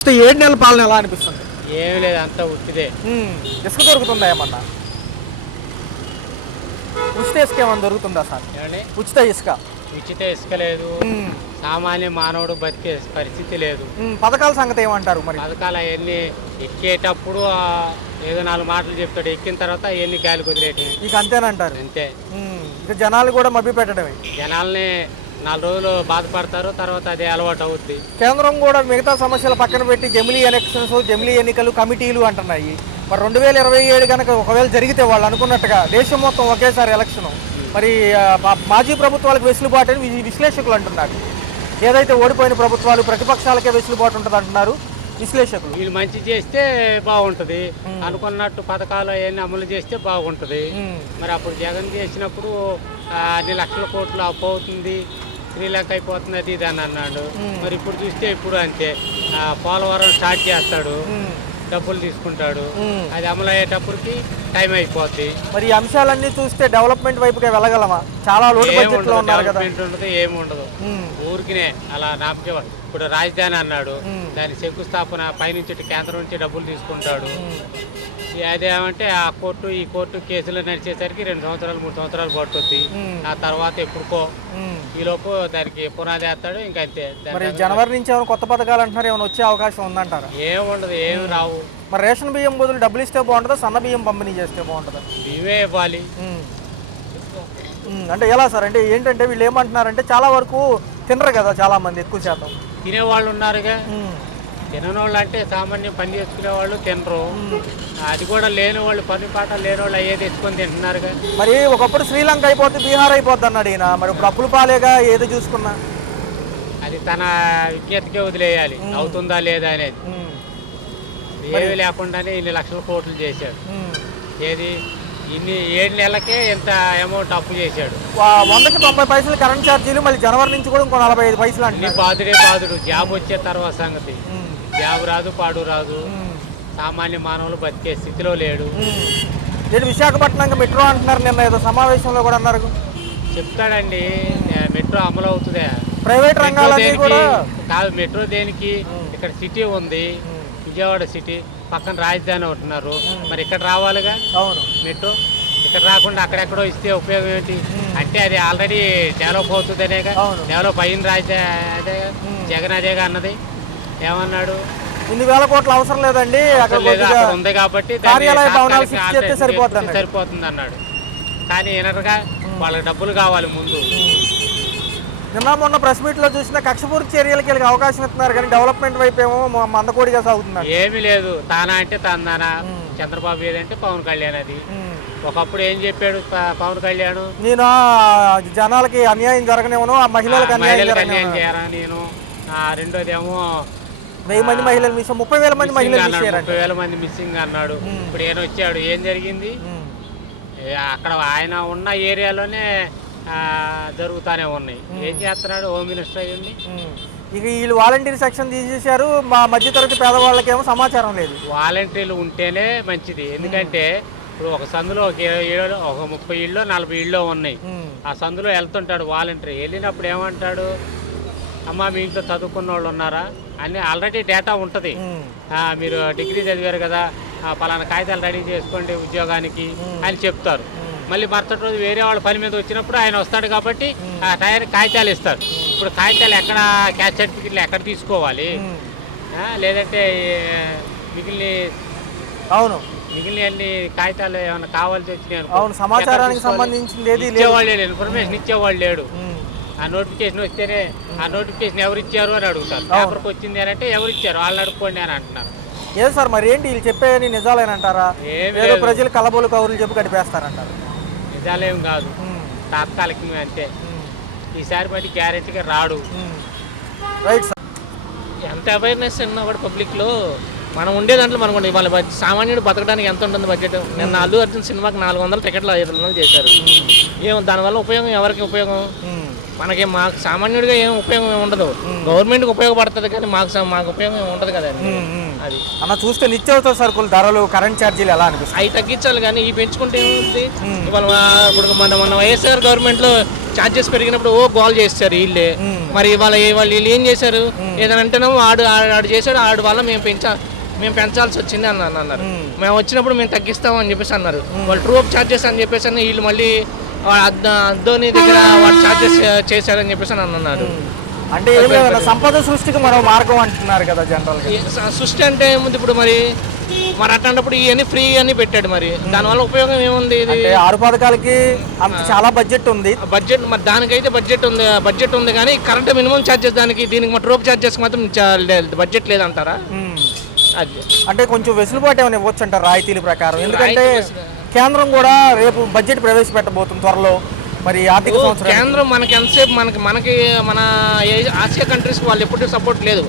ఏడు నెలల పాలన ఎలా అనిపిస్తుంది? ఏమి లేదు, అంతా ఉట్టిదే. ఇసుక దొరుకుతుందా ఏమన్నా? ఉచిత ఇసుక ఏమన్నా దొరుకుతుందా సార్? ఏమండి? ఉచిత ఇసుక. ఉచిత ఇసుక లేదు, సామాన్య మానవుడు బతికే పరిస్థితి లేదు. పథకాల సంగతి ఏమంటారు మరి? పథకాలు అవన్నీ ఎక్కేటప్పుడు ఏదో 4 మాటలు చెప్తాడు, ఎక్కిన తర్వాత అవన్నీ గాలి కుదిరేటి. ఇక అంతేనంటారు? అంతే. ఇక జనాలు కూడా మభ్య పెట్టడమే. జనాల్ని 4 రోజులు బాధపడతారు, తర్వాత అదే అలవాటు అవుద్ది. కేంద్రం కూడా మిగతా సమస్యలు పక్కన పెట్టి జమిలీ ఎలక్షన్స్, జమిలీ ఎన్నికలు, కమిటీలు అంటున్నాయి. మరి 2027 కనుక ఒకవేళ జరిగితే వాళ్ళు అనుకున్నట్టుగా దేశం మొత్తం ఒకేసారి ఎలక్షన్, మరి మాజీ ప్రభుత్వాలకు వెసులుబాటు అని విశ్లేషకులు అంటున్నారు. ఏదైతే ఓడిపోయిన ప్రభుత్వాలు ప్రతిపక్షాలకే వెసులుబాటు ఉంటుంది అంటున్నారు విశ్లేషకులు. వీళ్ళు మంచి చేస్తే బాగుంటుంది, అనుకున్నట్టు పథకాలు అవన్నీ అమలు చేస్తే బాగుంటుంది. మరి అప్పుడు జగన్ చేసినప్పుడు అన్ని లక్షల కోట్లు అప్పు అవుతుంది, శ్రీలంక అయిపోతుంది, అది ఇది అని అన్నాడు. మరి ఇప్పుడు చూస్తే ఇప్పుడు అంతే, పోలవరం స్టార్ట్ చేస్తాడు, డబ్బులు తీసుకుంటాడు, అది అమలు అయ్యేటప్పటికి టైం అయిపోద్ది. మరి ఈ అంశాలన్నీ చూస్తే డెవలప్మెంట్ వైపుగా వెళ్ళగలమా? చాలా లోటు బడ్జెట్లో ఉన్నారు కదా. డెవలప్మెంట్ ఉండదు, ఏమి ఉండదు, ఊరికినే అలా నామకే. ఇప్పుడు రాజధాని అన్నాడు, దాని శంకుస్థాపన పైనుంచి కేంద్రం నుంచి డబ్బులు తీసుకుంటాడు. అదేమంటే ఆ కోర్టు ఈ కోర్టు కేసులు నడిచేసరికి 2 సంవత్సరాలు 3 సంవత్సరాలు పట్టుద్ది. ఆ తర్వాత ఎప్పుడుకో ఈలోపు దానికి పునాది వేస్తాడు, ఇంకా అంతే. మరి జనవరి నుంచి ఏమైనా కొత్త పథకాలు అంటున్నారు, ఏమైనా వచ్చే అవకాశం ఉందంటారా? ఏమి ఉండదు, ఏమి రావు. మరి రేషన్ బియ్యం బదులు డబ్బులు ఇస్తే బాగుంటుందా, సన్న బియ్యం పంపిణీ చేస్తే బాగుంటుందా? బియ్యమే ఇవ్వాలి. అంటే ఎలా సార్? అంటే ఏంటంటే వీళ్ళు ఏమంటున్నారంటే చాలా వరకు తినరు కదా, చాలా మంది ఎక్కువ శాతం. తినేవాళ్ళు ఉన్నారుగా, తిననోళ్ళు అంటే సామాన్యం పని చేసుకునే వాళ్ళు తినరు. అది కూడా లేని వాళ్ళు, పని పాట లేని వాళ్ళు అయ్యే తెచ్చుకొని తింటున్నారుగా. మరి ఒకప్పుడు శ్రీలంక అయిపోద్ది, బీహార్ అయిపోద్ది అన్నాడు ఈయన. మరి ఇప్పుడు అప్పులు పాలేగా ఏది చూసుకున్నా. అది తన విజ్ఞతకే వదిలేయాలి, అవుతుందా లేదా అనేది. ఏమీ లేకుండానే ఇన్ని లక్షల కోట్లు చేశాడు. ఏది ఇన్ని 7 నెలలకే ఇంత అమౌంట్ అప్పు చేశాడు. 100కి 90 పైసలు కరెంట్ ఛార్జీలు, మళ్ళీ జనవరి నుంచి కూడా ఇంకో 45 పైసలు అంటే బాధుడే బాధుడు. జాబ్ వచ్చే తర్వాత సంగతి, జాబ్ రాదు, పాడు రాదు, సామాన్య మానవులు బతికే స్థితిలో లేడు. నేను విశాఖపట్నం మెట్రో అంటున్నారు, నిన్న ఏదో సమావేశంలో కూడా అన్నారు. చెప్తాడండి, మెట్రో అమలు అవుతుందా? ప్రైవేట్ రంగాలన్నీ కూడా కాదు. మెట్రో దేనికి? ఇక్కడ సిటీ ఉంది, విజయవాడ సిటీ పక్కన రాజధాని ఉంటున్నారు, మరి ఇక్కడ రావాలిగా. అవును. మెట్రో ఇక్కడ రాకుండా అక్కడెక్కడో ఇస్తే ఉపయోగం ఏంటి? అంటే అది ఆల్రెడీ డెవలప్ అవుతుంది అనేగా. డెవలప్ అయిన రాజధాని అదే, జగన్ అదేగా అన్నది. ఏమన్నాడు? 1,000 కోట్లు అవసరం లేదండి, అక్కడ ఉంది కాబట్టి సరిపోతుంది అన్నాడు. కానీ వినరుగా, వాళ్ళకి డబ్బులు కావాలి ముందు. నిన్న మొన్న ప్రెస్ మీట్ లో చూసిన కక్షపూర్తి చర్యలకి అవకాశం ఇస్తున్నారు, కానీ డెవలప్మెంట్ వైపు ఏమో మందకోడిగా సాగుతున్నారు. ఏమీ లేదు, తానా అంటే తానా. చంద్రబాబు ఏదంటే పవన్ కళ్యాణ్ అది. ఒకప్పుడు ఏం చెప్పాడు పవన్ కళ్యాణ్? నేను జనాలకి అన్యాయం జరగనేమో, ఆ మహిళలకు అన్యాయం చేయరా నేను. రెండోది ఏమో 1000 మంది మహిళలు మిస్, 30,000 మంది మహిళలు 30,000 మంది మిస్సింగ్ అన్నాడు. ఇప్పుడు ఏం వచ్చాడు, ఏం జరిగింది? అక్కడ ఆయన ఉన్న ఏరియాలోనే జరుగుతానే ఉన్నాయి. ఏం చేస్తున్నాడు హోమ్ మినిస్టర్ అయ్యండి? ఇక వీళ్ళు వాలంటీర్ సెక్షన్ తీసేశారు, మా మధ్యతరగతి పేదవాళ్ళకేమో సమాచారం లేదు. వాలంటీర్లు ఉంటేనే మంచిది, ఎందుకంటే ఇప్పుడు ఒక సందులో ఒక 30 ఇళ్ళు 40 ఇళ్ళు ఉన్నాయి. ఆ సందులో వెళ్తుంటాడు వాలంటీర్. వెళ్ళినప్పుడు ఏమంటాడు, అమ్మ మీ ఇంట్లో చదువుకున్న వాళ్ళు ఉన్నారా అని ఆల్రెడీ డేటా ఉంటుంది. మీరు డిగ్రీ చదివారు కదా, పలానా కాగితాలు రెడీ చేసుకోండి ఉద్యోగానికి అని చెప్తారు. మళ్ళీ మరుసటి రోజు వేరే వాళ్ళ పని మీద వచ్చినప్పుడు ఆయన వస్తాడు కాబట్టి ఆ కాగితాలు ఇస్తారు. ఇప్పుడు కాగితాలు ఎక్కడ, క్యాస్ట్ సర్టిఫికెట్లు ఎక్కడ తీసుకోవాలి? లేదంటే మిగిలిన అన్ని కాగితాలు ఏమైనా కావాల్సి వచ్చినాయి, సమాచారానికి సంబంధించింది ఇచ్చేవాళ్ళు లేడు, ఇన్ఫర్మేషన్ ఇచ్చేవాళ్ళు లేడు. ఆ నోటిఫికేషన్ వస్తేనే ఆ నోటిఫికేషన్ ఎవరు ఇచ్చారు అని అడుగుతారు. పేపర్కి వచ్చింది అని అంటే ఎవరు ఇచ్చారు వాళ్ళని అడుక్కోండి అని అంటున్నారు. ఏది సార్ మరి ఏంటి వీళ్ళు చెప్పేది నిజాలేనంటారా? ఏదో ప్రజలు కలబోలు కౌరులు చెప్పి గడిపేస్తారంటారు. నిజాలేం కాదు, తాత్కాలికంగా అంతే. ఈసారి బట్టి గ్యారెంటీగా రాడు. Right sir. ఎంత అవేర్నెస్ ఉన్నా కూడా పబ్లిక్లో మనం ఉండే దాంట్లో మనకు వాళ్ళ సామాన్యుడు బతకడానికి ఎంత ఉంటుంది బడ్జెట్? నిన్న అల్లు అర్జున్ సినిమాకి 400 టికెట్లు 500 చేశారు. ఏమో దానివల్ల ఉపయోగం ఎవరికి ఉపయోగం? మాకు సామాన్యుడిగా ఏం ఉపయోగం ఉండదు. గవర్నమెంట్కి ఉపయోగపడుతుంది కానీ మాకు ఉపయోగం ఏమి ఉండదు కదండి. అది అన్న చూస్తే నిత్యావసర సరుకుల ధరలు, కరెంట్ ఛార్జీలు ఎలా అనిపిస్తుంది? అవి తగ్గించాలి కానీ ఈ పెంచుకుంటే ఏముంది. ఇవాళ ఇప్పుడు మన వైఎస్ఆర్ గవర్నమెంట్లో ఛార్జెస్ పెరిగినప్పుడు గోల్ చేస్తారు వీళ్ళే. మరి వాళ్ళు వీళ్ళు ఏం చేశారు? ఏదైనా అంటేనేమో ఆడు చేశాడు, ఆడు వల్ల మేము పెంచాల్సి వచ్చింది అన్నారు. మేము వచ్చినప్పుడు మేము తగ్గిస్తామని చెప్పేసి అన్నారు. వాళ్ళు ట్రూ అప్ ఛార్జెస్ అని చెప్పేసి వీళ్ళు మళ్ళీ అద్దోని దగ్గర వాళ్ళు ఛార్జెస్ చేశారని చెప్పేసి అని అన్నారు. అంటే సంపద సృష్టికి మరో మార్గం అంటున్నారు కదా జనరల్గా. సృష్టి అంటే ఏముంది ఇప్పుడు మరి అట్లాంటప్పుడు ఇవన్నీ ఫ్రీ అని పెట్టాడు. మరి దానివల్ల ఉపయోగం ఏముంది? ఇది 6 పథకాలకి చాలా బడ్జెట్ ఉంది. మరి దానికైతే బడ్జెట్ ఉంది కానీ కరెంట్ మినిమం ఛార్జెస్ దీనికి మా ట్రోప్ ఛార్జెస్ మాత్రం బడ్జెట్ లేదంటారా? అది అంటే కొంచెం వెసులుబాటు ఏమైనా ఇవ్వచ్చు అంటారు రాయితీల ప్రకారం. ఎందుకంటే కేంద్రం కూడా రేపు బడ్జెట్ ప్రవేశపెట్టబోతుంది త్వరలో. మరి ఆర్థిక సంవత్సరం కేంద్రం మనకి ఎంతసేపు మనకి మన ఆసియా కంట్రీస్ వాళ్ళు ఎప్పుడు సపోర్ట్ లేదు.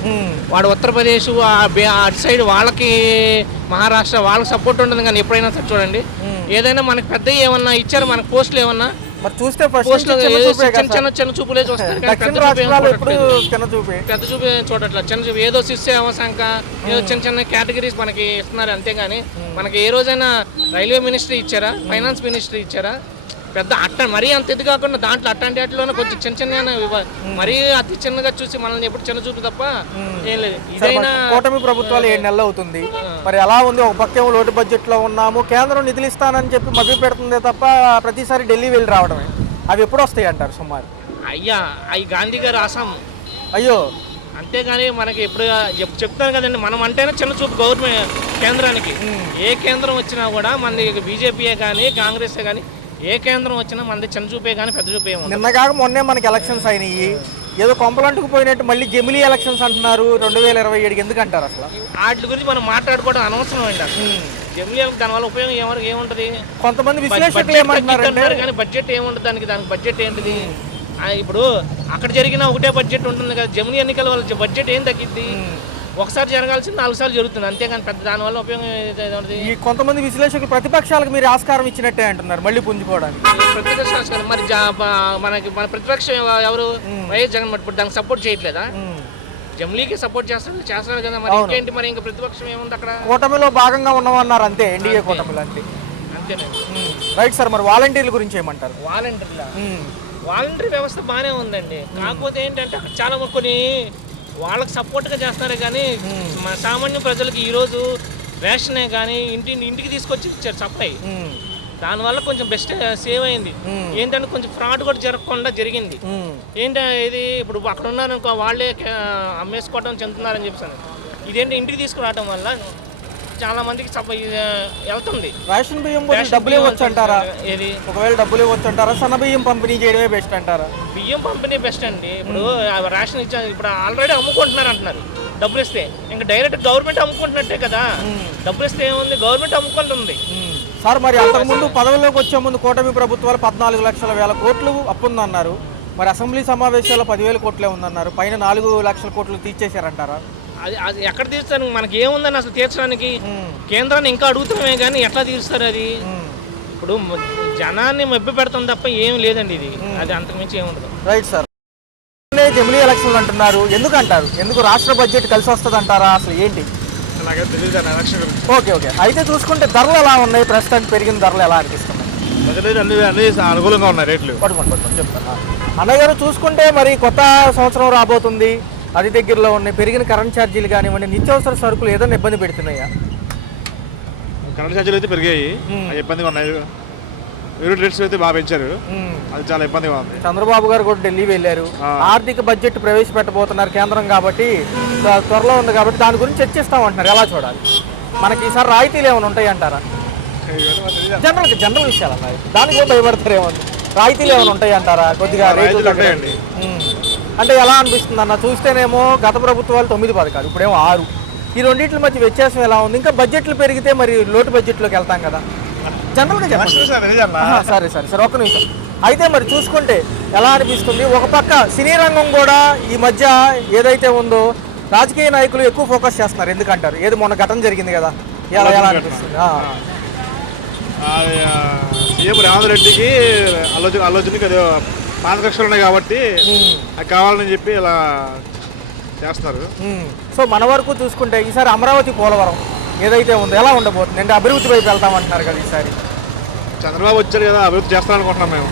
వాడు ఉత్తరప్రదేశ్ అటు సైడ్ వాళ్ళకి మహారాష్ట్ర వాళ్ళకి సపోర్ట్ ఉంటుంది. కానీ ఎప్పుడైనా సరే చూడండి, ఏదైనా మనకి పెద్ద ఏమన్నా ఇచ్చారు మనకి పోస్టులు ఏమన్నా మరి చూస్తే చిన్న చూపులే చూస్తారు. పెద్ద చూపు చూడట్లేదు. చిన్న చూపు ఏదో శిష్య అవసంక ఏదో చిన్న కేటగిరీస్ మనకి ఇస్తున్నారు అంతేగాని మనకి ఏ రోజైనా రైల్వే మినిస్ట్రీ ఇచ్చారా, ఫైనాన్స్ మినిస్ట్రీ ఇచ్చారా? పెద్ద మరీ అంత ఇది కాకుండా దాంట్లో అట్లాంటి వాటిలోనే కొంచెం చిన్న మరీ అతి చిన్నగా చూసి మనల్ని ఎప్పుడు చిన్న చూపు తప్ప ఏం లేదు. ఇదైనా కూటమి ప్రభుత్వాలు 7 నెలలు అవుతుంది. మరి ఎలా ఉంది? ఒక పక్కేమో లోటు బడ్జెట్ లో ఉన్నాము, కేంద్రం నిధులు ఇస్తానని చెప్పి మభ్య పెడుతుందే తప్ప ప్రతిసారి ఢిల్లీ వెళ్ళి రావడమే. అవి ఎప్పుడు వస్తాయి అంటారు సుమారు? అవి గాంధీ గారు ఆసాం. అయ్యో, అంతేగాని మనకి ఎప్పుడు చెప్తాను కదండి, మనం అంటేనే చిన్న చూపు గవర్నమెంట్ కేంద్రానికి. ఏ కేంద్రం వచ్చినా కూడా మనది బీజేపీయే కానీ కాంగ్రెసే కానీ ఏ కేంద్రం వచ్చినా మనది చిన్న చూపే కానీ పెద్ద చూపే. నిన్నగాక మొన్నే మనకి ఎలక్షన్స్ అయినాయి. ఏదో కొంపలంటుకు పోయినట్టు మళ్ళీ జమిలీ ఎలక్షన్స్ అంటున్నారు 2027 ఎందుకు అంటారు అసలు? వాటి గురించి మనం మాట్లాడుకోవడం అనవసరం అండి. జమిలీ దానివల్ల ఉపయోగం ఏముంటది? కొంతమంది విశ్లేషకులు ఏమంటున్నారు కానీ బడ్జెట్ ఏముంటుంది దానికి బడ్జెట్ ఏంటిది? ఇప్పుడు అక్కడ జరిగిన ఒకటే బడ్జెట్ ఉంటుంది కదా. జమిలీ ఎన్నికల వల్ల బడ్జెట్ ఏం తగ్గిద్ది? ఒకసారి జరగాల్సింది 4 సార్లు జరుగుతుంది అంతేగాని పెద్ద దానివల్ల ఉపయోగం ఏది? ఈ కొంతమంది విశ్లేషకులు ప్రతిపక్షాలకు మీరు ఆస్కారం ఇచ్చినట్టే అంటున్నారు మళ్ళీ పుంజుకోవడానికి. ప్రతిపక్షాలు మరి మన ప్రతిపక్షం ఎవరు? వైఎస్ జగన్. ఇప్పుడు దానికి సపోర్ట్ చేయట్లేదా? జమిలీకి సపోర్ట్ చేస్తారు కదా. మరి ఇంకేంటి? మరి ఇంకా ప్రతిపక్షం ఏముంది అక్కడ? కూటమిలో భాగంగా ఉన్నామన్నారు అంతే, ఎన్డీఏ కూటమిలో అంతే. అంతేనండి. Right sir. మరి వాలంటీర్ల గురించి ఏమంటారు? వాలంటీర్ వ్యవస్థ బాగానే ఉందండి. కాకపోతే ఏంటంటే చాలా కొన్ని వాళ్ళకి సపోర్ట్గా చేస్తారు కానీ మన సామాన్య ప్రజలకు ఈరోజు రేషనే కానీ ఇంటికి తీసుకొచ్చి ఇచ్చారు సప్లై. దానివల్ల కొంచెం బెస్ట్ సేవ్ అయింది. ఏంటంటే కొంచెం ఫ్రాడ్ కూడా జరగకుండా జరిగింది. ఏంటంటే ఇది ఇప్పుడు అక్కడ ఉన్నారనుకో వాళ్ళే అమ్మేసుకోవడం చెందుతున్నారని చెప్పాను. ఇదేంటి ఇంటికి తీసుకురావడం వల్ల చాలా మందికి వెళ్తుంది. రేషన్ బియ్యం డబ్బులు ఇవ్వచ్చు అంటారా? ఏది ఒకవేళ డబ్బులు ఇవ్వచ్చు అంటారా? సన్న బియ్యం పంపిణీ చేయడమే బెస్ట్ అంటారా? బియ్యం పంపిణీ బెస్ట్ అండి. ఇప్పుడు రేషన్ ఇచ్చా ఇప్పుడు ఆల్రెడీ అమ్ముకుంటున్నారు అంటున్నారు. డబ్బులు ఇస్తే ఇంకా డైరెక్ట్ గవర్నమెంట్ అమ్ముకుంటున్నట్టే కదా. డబ్బులు ఇస్తే ఏముంది? గవర్నమెంట్ అమ్ముకుంటుంది. సార్ మరి అంతకుముందు పదవిలోకి వచ్చే ముందు కూటమి ప్రభుత్వాలు 14 లక్షల వేల కోట్లు అప్పుందన్నారు. మరి అసెంబ్లీ సమావేశాల్లో 10,000 కోట్లే ఉందన్నారు. పైన 4 లక్షల కోట్లు తీర్చేశారంటారా? అది ఎక్కడ తీరుస్తారు? మనకి ఏముందని అసలు తీర్చడానికి? కేంద్రాన్ని ఇంకా అడుగుతున్నామే కానీ ఎట్లా తీరుస్తారు? అది ఇప్పుడు జనాన్ని మభ్య పెడతాం తప్ప ఏం లేదండి. ఇది అది అంతకుమించి ఏముండదు. Right sir. జమిలీ ఎలక్షన్లు అంటున్నారు, ఎందుకు అంటారు? ఎందుకు రాష్ట్ర బడ్జెట్ కలిసి వస్తుంది అంటారా? అసలు ఏంటి? ఓకే. అయితే చూసుకుంటే ధరలు ఎలా ఉన్నాయి? ప్రస్తుతానికి పెరిగిన ధరలు ఎలా అనిపిస్తున్నాయి? అనుకూలంగా ఉన్నాయి రేట్లు. పట్టుకోండి చెప్తాను. అన్నయ్య గారు చూసుకుంటే మరి కొత్త సంవత్సరం రాబోతుంది, అది దగ్గరలో ఉన్నాయి. పెరిగిన కరెంట్ ఛార్జీలు కానివ్వండి, నిత్యావసర సరుకులు ఏదైనా ఇబ్బంది పెడుతున్నాయా? కరెంట్ ఛార్జీలు అయితే పెరిగాయి, ఇబ్బందిగా ఉన్నాయి. యూనిట్ రేట్స్ అయితే బాగా పెంచారు, అది చాలా ఇబ్బందిగా ఉంది. చంద్రబాబు గారు కూడా ఢిల్లీ వెళ్ళారు. ఆర్థిక బడ్జెట్ ప్రవేశపెట్టబోతున్నారు కేంద్రం కాబట్టి, త్వరలో ఉంది కాబట్టి దాని గురించి చర్చిస్తామంటున్నారు. ఎలా చూడాలి? మనకి ఈసారి రాయితీలు ఏమైనా ఉంటాయి అంటారా? జనరల్ విషయాలు అన్నారు, దానికి కూడా భయపడతారేమో. రాయితీలు ఏమైనా ఉంటాయి అంటారా? కొద్దిగా రేట్లు ఉంటాయండి. అంటే ఎలా అనిపిస్తుంది అన్న? చూస్తేనేమో గత ప్రభుత్వాలు 9 పథకాలు, ఇప్పుడేమో 6. ఈ రెండింటి మధ్య వ్యత్యాసం ఎలా ఉంది? ఇంకా బడ్జెట్లు పెరిగితే మరి లోటు బడ్జెట్లోకి వెళ్తాం కదా. జనరల్గా చెప్పండి. సరే ఒక్క నిమిషం. అయితే మరి చూసుకుంటే ఎలా అనిపిస్తుంది? ఒక పక్క సినీ రంగం కూడా ఈ మధ్య ఏదైతే ఉందో రాజకీయ నాయకులు ఎక్కువ ఫోకస్ చేస్తున్నారు. ఎందుకంటారు? ఏది మొన్న ఘటన జరిగింది కదా, ఎలా అనిపిస్తుంది? సీఎం రేవంత్ రెడ్డికి ఆలోచనకి పాత కక్షలు ఉన్నాయి కాబట్టి అది కావాలని చెప్పి ఇలా చేస్తున్నారు. సో మన వరకు చూసుకుంటే ఈసారి అమరావతి పోలవరం ఏదైతే ఉందో ఎలా ఉండబోతుంది అంటే అభివృద్ధి వైపు వెళ్తామంటున్నారు కదా ఈసారి. చంద్రబాబు వచ్చారు కదా, అభివృద్ధి చేస్తారనుకుంటున్నాం మేము.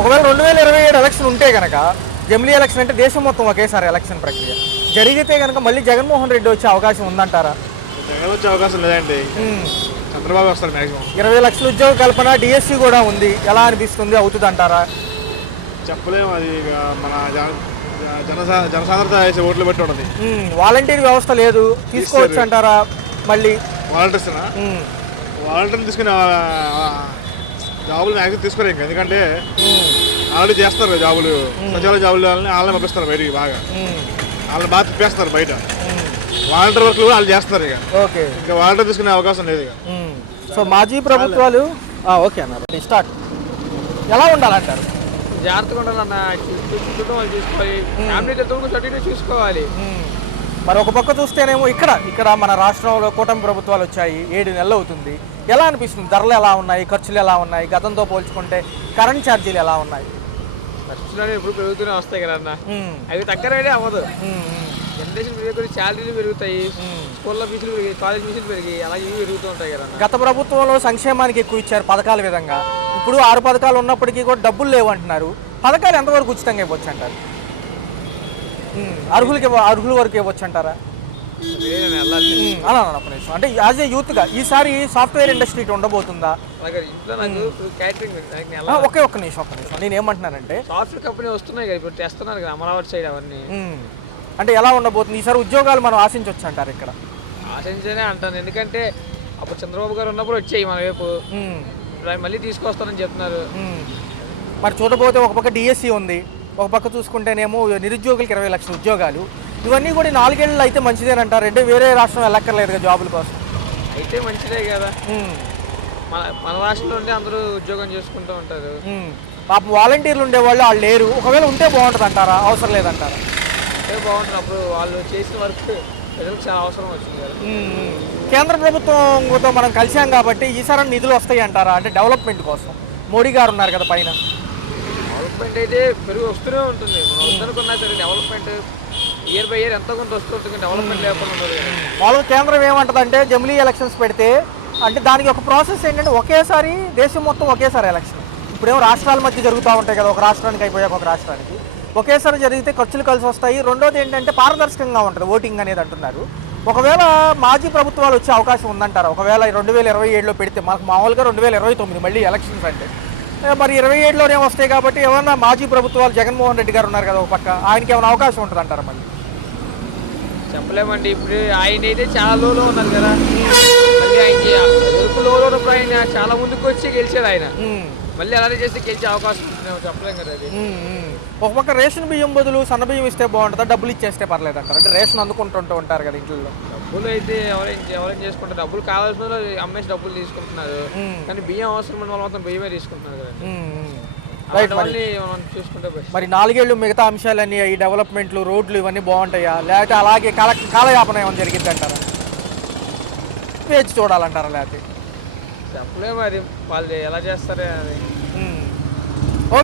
ఒకవేళ 2027 ఎలక్షన్ ఉంటే కనుక జమిలీ ఎలక్షన్ అంటే దేశం మొత్తం ఒకేసారి ఎలక్షన్ ప్రక్రియ జరిగితే కనుక మళ్ళీ జగన్మోహన్ రెడ్డి వచ్చే అవకాశం ఉందంటారా? జగన్ వచ్చే అవకాశం లేదండి, చంద్రబాబు వస్తారు మ్యాక్సిమం. 20 లక్షల ఉద్యోగ కల్పన డిఎస్సి కూడా ఉంది, ఎలా అనిపిస్తుంది, అవుతుంది అంటారా? చెప్పలేము, అది ఇక మన జనసాంద్రత వేసే ఓట్లు బట్టి ఉంటుంది. వాలంటీర్ వ్యవస్థ లేదు, తీసుకోవచ్చు అంటారా? మళ్ళీ వాలంటీర్ని తీసుకుని జాబులు మ్యాక్సిమం తీసుకోరు ఇంకా, ఎందుకంటే ఆల్రెడీ చేస్తారు జాబులు, సచివాలయ జాబులు వాళ్ళని పంపిస్తారు బయటికి, బాగా వాళ్ళని బాగా తిప్పేస్తారు బయట. వాలంటీర్ వర్క్లు కూడా వాళ్ళు చేస్తారు ఇక. ఓకే, ఇంకా వాలంటీర్ తీసుకునే అవకాశం లేదు ఇక. సో మాజీ ప్రభుత్వాలు ఓకే అన్నారు. స్టార్ట్ ఎలా ఉండాలంటారు? జాగ్రత్తగా ఉండాలన్న, కుటుంబాలు చూసుకోవాలి, ఫ్యామిలీతో కూడా చూసుకోవాలి. మరి ఒక పక్క చూస్తేనేమో ఇక్కడ మన రాష్ట్రంలో కూటమి ప్రభుత్వాలు వచ్చాయి, 7 నెలలు అవుతుంది. ఎలా అనిపిస్తుంది? ధరలు ఎలా ఉన్నాయి, ఖర్చులు ఎలా ఉన్నాయి, గతంతో పోల్చుకుంటే కరెంట్ ఛార్జీలు ఎలా ఉన్నాయి? ఖర్చులు ఎప్పుడు పెరుగుతూనే వస్తాయి కదా అన్న, అవి తగ్గరనే అవ్వదు. జనరేషన్ పెరిగే శాలరీలు పెరుగుతాయి, స్కూల్లో ఫీజులు పెరిగి, కాలేజ్ ఫీజులు పెరిగి, అలాగే ఇవి పెరుగుతూ ఉంటాయి కదా. గత ప్రభుత్వంలో సంక్షేమానికి ఎక్కువ ఇచ్చారు పథకాల విధంగా, ఇప్పుడు 6 పథకాలు ఉన్నప్పటికీ కూడా డబ్బులు లేవు అంటున్నారు. పథకాలు ఎంతవరకు ఉచితంగా ఇవ్వచ్చు అంటారు? అర్హుల వరకు ఇవ్వచ్చు అంటారా? అలా ఒక నిమిషం, అంటే యాజ్ ఏ యూత్గా ఈసారి సాఫ్ట్వేర్ ఇండస్ట్రీ ఉండబోతుందా? ఒక్క నిమిషం నేను ఏమంటున్నానంటే సాఫ్ట్వేర్ కంపెనీ వస్తున్నాయి కదా ఇప్పుడు, తెస్తున్నారు కదా అమరావతి సైడ్ అవన్నీ. అంటే ఎలా ఉండబోతుంది ఈసారి? ఉద్యోగాలు మనం ఆశించవచ్చు అంటారు ఇక్కడ? ఆశించనే అంటాను, ఎందుకంటే అప్పుడు చంద్రబాబు గారు ఉన్నప్పుడు వచ్చాయి మన వైపు, మళ్ళీ తీసుకొస్తానని చెప్తున్నారు. మరి చూడబోతే ఒక పక్క డిఎస్సి ఉంది, ఒక పక్క చూసుకుంటేనేమో నిరుద్యోగులకి 20 లక్షల ఉద్యోగాలు, ఇవన్నీ కూడా 4 ఏళ్ళు అయితే మంచిదేనంటారు. అంటే వేరే రాష్ట్రం వెళ్ళక్కర్లేదు కదా జాబుల కోసం. అయితే మంచిదే కదా, మన రాష్ట్రంలో ఉంటే అందరూ ఉద్యోగం చేసుకుంటూ ఉంటారు. పాపం వాలంటీర్లు ఉండేవాళ్ళు వాళ్ళు లేరు, ఒకవేళ ఉంటే బాగుంటుంది అంటారా, అవసరం లేదంటారా? అంటే బాగుంటుంది, అప్పుడు వాళ్ళు చేసిన వర్క్ ప్రజలకు చాలా అవసరం వచ్చింది కదా. కేంద్ర ప్రభుత్వంతో మనం కలిసాం కాబట్టి ఈసారి నిధులు వస్తాయి అంటారా? అంటే డెవలప్మెంట్ కోసం మోడీ గారు ఉన్నారు కదా పైన. డెవలప్మెంట్ అయితే వస్తూనే ఉంటుంది, మనం వద్దనుకున్నా సరే డెవలప్మెంట్ ఇయర్ బై ఇయర్ ఎంతో కొంత వస్తుంటుంది, డెవలప్మెంట్ లేకుండా ఉండదు. వాళ్ళ కేంద్రం ఏమంటుందంటే జమిలీ ఎలక్షన్స్ పెడితే అంటే దానికి ఒక ప్రాసెస్ ఏంటంటే ఒకేసారి దేశం మొత్తం ఒకేసారి ఎలక్షన్. ఇప్పుడేమో రాష్ట్రాల మధ్య జరుగుతూ ఉంటాయి కదా, ఒక రాష్ట్రానికి అయిపోయాక ఒక రాష్ట్రానికి ఒకేసారి జరిగితే ఖర్చులు కలిసి వస్తాయి. రెండోది ఏంటంటే పారదర్శకంగా ఉంటుంది ఓటింగ్ అనేది అంటున్నారు. ఒకవేళ మాజీ ప్రభుత్వాలు వచ్చే అవకాశం ఉందంటారా? ఒకవేళ 2027లో పెడితే, మనకు మామూలుగా 2029 మళ్ళీ ఎలక్షన్స్ అంటే, మరి 27లోనే వస్తాయి కాబట్టి ఏమన్నా మాజీ ప్రభుత్వాలు, జగన్మోహన్ రెడ్డి గారు ఉన్నారు కదా ఒక పక్క, ఆయనకి ఏమైనా అవకాశం ఉంటుంది అంటారా? మళ్ళీ చెప్పలేమండి, ఇప్పుడు ఆయన అయితే చాలా లోలో ఉన్నారు కదా, మళ్ళీ ఆయనకి ఎరుపు లోలో ఉన్నప్పుడు ఆయన చాలా ముందుకు వచ్చి గెలిచాడు ఆయన, మళ్ళీ అలానే చేస్తే గెలిచే అవకాశం చెప్పలేం కదా. అది ఒక పక్క రేషన్ బియ్యం బదులు సన్న బియ్యం ఇస్తే బాగుంటుందా, డబ్బులు ఇచ్చేస్తే పర్లేదు అంటారు? అంటే రేషన్ అందుకుంటుంటూ ఉంటారు కదా ఇంట్లో. డబ్బులు అయితే ఎవరైనా చేసుకుంటారు, డబ్బులు కావాల్సిన వాళ్ళు అమ్మేసి డబ్బులు తీసుకుంటున్నారు, కానీ బియ్యం అవసరం ఉన్న వాళ్ళు మాత్రం బియ్యమే తీసుకుంటున్నారు కదా. చూసుకుంటే మరి 4 ఏళ్ళు మిగతా అంశాలన్నీ ఈ డెవలప్మెంట్లు, రోడ్లు ఇవన్నీ బాగుంటాయా, లేకపోతే అలాగే కాలయాపన ఏమైనా జరిగింది అంటారా? వేచి చూడాలంటారా? లేకపోతే చెప్పలేము, అది వాళ్ళు ఎలా చేస్తారే అది.